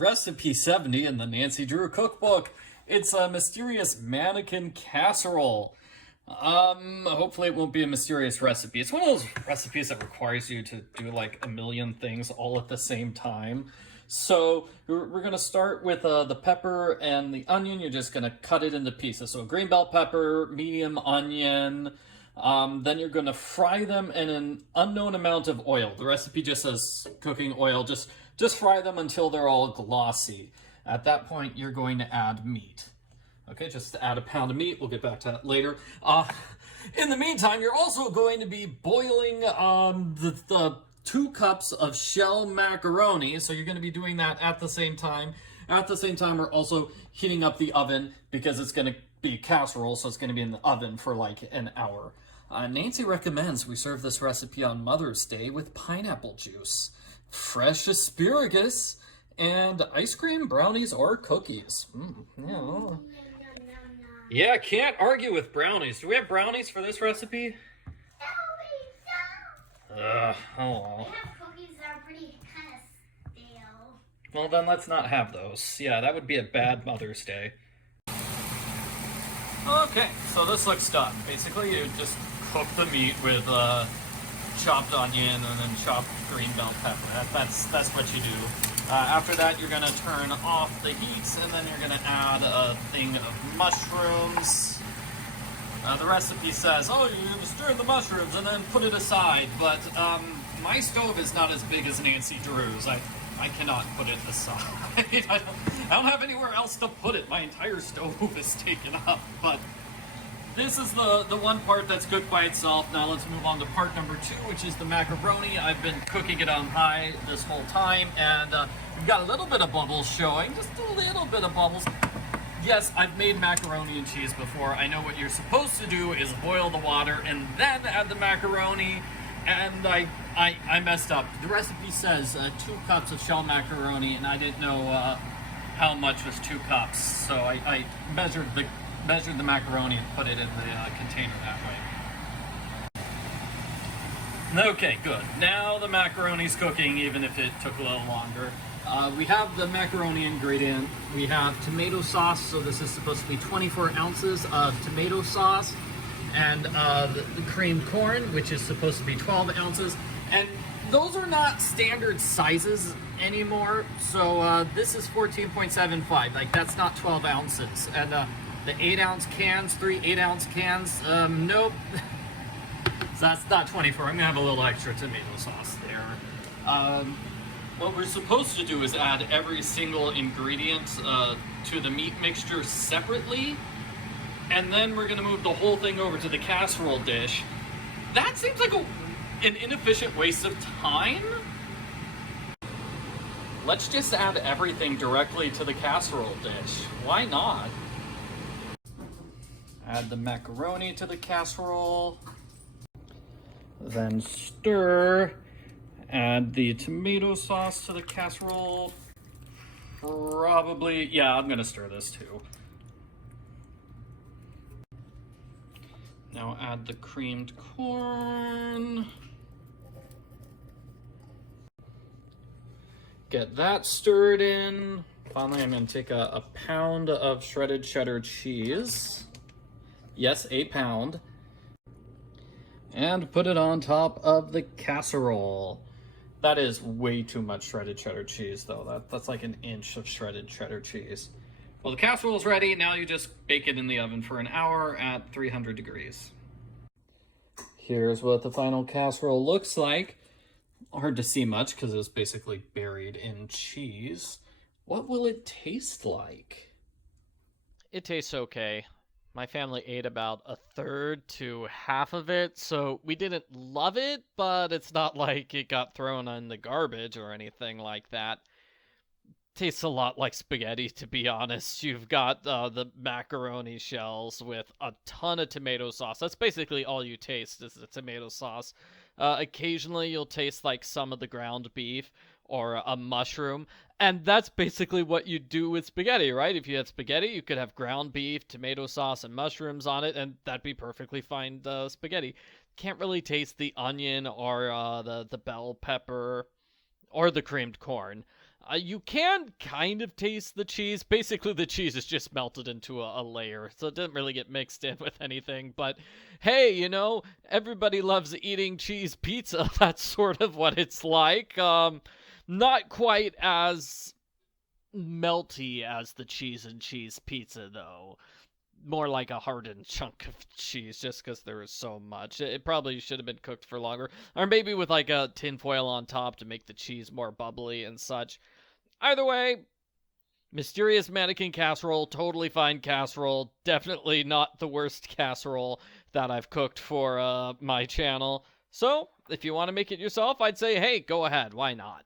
Recipe 70 in the Nancy Drew Cookbook. It's a mysterious mannequin casserole. Hopefully it won't be a mysterious recipe. It's one of those recipes that requires you to do like a million things all at the same time. So we're gonna start with the pepper and the onion. You're just gonna cut it into pieces. So green bell pepper, medium onion. Then you're gonna fry them in an unknown amount of oil. The recipe just says cooking oil. Just fry them until they're all glossy. At that point, you're going to add meat. Okay, just to add a pound of meat. We'll get back to that later. In the meantime, you're also going to be boiling the 2 cups of shell macaroni. So you're going to be doing that at the same time. At the same time, we're also heating up the oven because it's going to be casserole, so it's going to be in the oven for like an hour. Nancy recommends we serve this recipe on Mother's Day with pineapple juice, fresh asparagus, and ice cream, brownies, or cookies. Yeah, can't argue with brownies. Do we have brownies for this recipe? No, we don't. Oh well. We have cookies that are pretty kind of stale. Well, then let's not have those. Yeah, that would be a bad Mother's Day. Okay, so this looks done. Basically, you just cook the meat with chopped onion and then chopped green bell pepper. That's what you do. After that, you're going to turn off the heat, and then you're going to add a thing of mushrooms. The recipe says, oh, you're going to stir the mushrooms and then put it aside, but my stove is not as big as Nancy Drew's. I cannot put it aside. I don't have anywhere else to put it. My entire stove is taken up, but this is the one part that's cooked by itself. Now let's move on to part number 2, which is the macaroni. I've been cooking it on high this whole time, and we've got a little bit of bubbles showing, just a little bit of bubbles. Yes, I've made macaroni and cheese before. I know what you're supposed to do is boil the water and then add the macaroni, and I messed up. The recipe says 2 cups of shell macaroni, and I didn't know how much was 2 cups, so I measured the macaroni and put it in the container that way. Okay, good. Now the macaroni's cooking, even if it took a little longer. We have the macaroni ingredient. We have tomato sauce, so this is supposed to be 24 ounces of tomato sauce, and the creamed corn, which is supposed to be 12 ounces. And those are not standard sizes anymore, so this is 14.75. Like, that's not 12 ounces. And the 8-ounce cans, 3 8-ounce cans, nope. So that's not 24. I'm gonna have a little extra tomato sauce there. What we're supposed to do is add every single ingredient to the meat mixture separately, and then we're gonna move the whole thing over to the casserole dish. That seems like an inefficient waste of time. Let's just add everything directly to the casserole dish. Why not? Add the macaroni to the casserole, then stir. Add the tomato sauce to the casserole. Probably, yeah, I'm gonna stir this too. Now add the creamed corn. Get that stirred in. Finally, I'm gonna take a pound of shredded cheddar cheese. Yes, a pound. And put it on top of the casserole. That is way too much shredded cheddar cheese, though. That's like an inch of shredded cheddar cheese. Well, the casserole is ready. Now you just bake it in the oven for an hour at 300 degrees. Here's what the final casserole looks like. Hard to see much because it's basically buried in cheese. What will it taste like? It tastes okay. My family ate about a third to half of it, so we didn't love it, but it's not like it got thrown in the garbage or anything like that. Tastes a lot like spaghetti, to be honest. You've got the macaroni shells with a ton of tomato sauce. That's basically all you taste is the tomato sauce. Occasionally you'll taste like some of the ground beef or a mushroom, and that's basically what you do with spaghetti, right? If you had spaghetti, you could have ground beef, tomato sauce, and mushrooms on it, and that'd be perfectly fine spaghetti. Can't really taste the onion or the bell pepper or the creamed corn. You can kind of taste the cheese. Basically, the cheese is just melted into a layer, so it didn't really get mixed in with anything. But hey, everybody loves eating cheese pizza. That's sort of what it's like. Not quite as melty as the cheese and cheese pizza, though. More like a hardened chunk of cheese, just because there is so much. It probably should have been cooked for longer, or maybe with like a tin foil on top to make the cheese more bubbly and such. Either way, mysterious mannequin casserole, totally fine casserole. Definitely not the worst casserole that I've cooked for my channel. So, if you want to make it yourself, I'd say, hey, go ahead. Why not?